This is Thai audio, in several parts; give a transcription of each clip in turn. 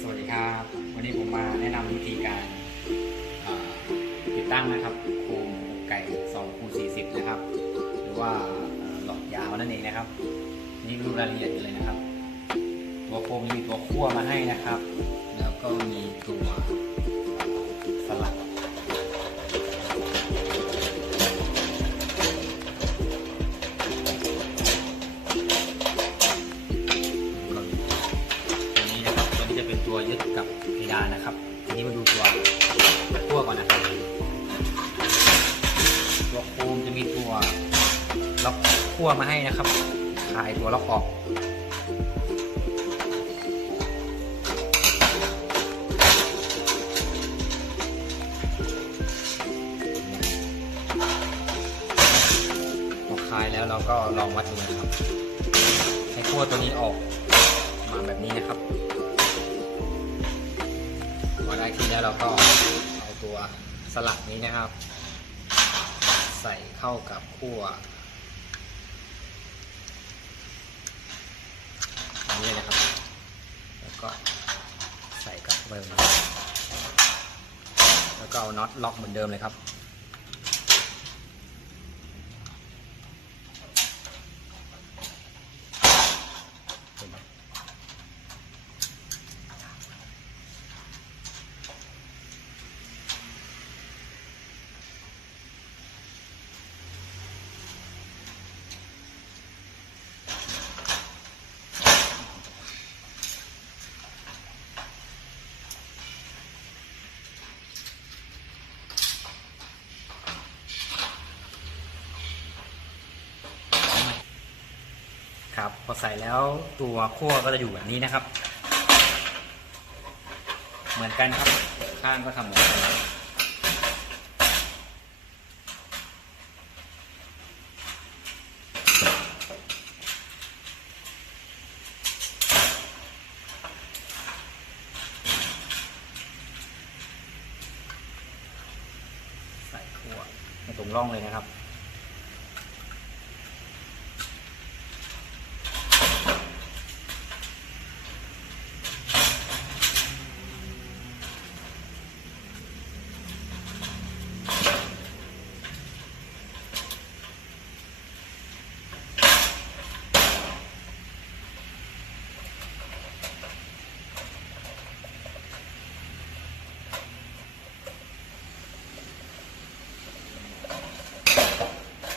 สวัสดีครับ วันนี้ผมมาแนะนำวิธีการติดตั้งนะครับโคมอกไก่2คูณ40 นะครับ หรือว่าหลอดยาวนั่นเองนะครับ นี่ดูรายละเอียดเลยนะครับ ตัวโคมมีตัวขั้วมาให้นะครับ แล้วก็มีตัว ล็อกขั้วมาให้นะครับคลายตัวล็อกออกพอคลายแล้วเราก็ลองวัดดูนะครับ ให้ขั้วตัวนี้ออกมาแบบนี้นะครับพอได้ที่แล้วเราก็เอาตัวสลักนี้นะครับ ใส่เข้ากับขั้ว นี้นะครับ แล้วก็ใส่กลับเข้าไปแบบนี้แล้วก็เอาน็อตล็อกเหมือนเดิมเลยครับ ครับพอใส่แล้วตัวขั้วก็จะอยู่แบบนี้นะครับ เหมือนกันครับข้างก็ทำเหมือนกันใส่ขั้วในตรงร่องเลยนะครับ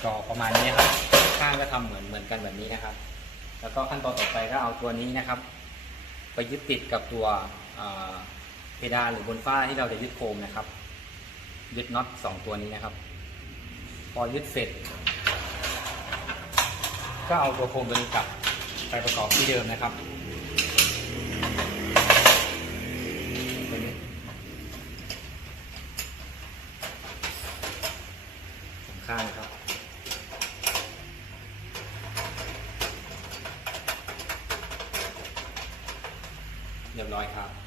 ก็ประมาณนี้ครับ ข้างก็ทำเหมือนเหมือนกันแบบนี้นะครับ แล้วก็ขั้นตอนต่อไปก็เอาตัวนี้นะครับ ไปยึดติดกับตัวเพดานหรือบนฝ้าที่เราจะยึดโคมนะครับ ยึดน็อตสองตัวนี้นะครับ พอยึดเสร็จ ก็เอาตัวโคมตัวนี้กลับไปประกอบที่เดิมนะครับข้างนะครับ เรียบร้อยครับ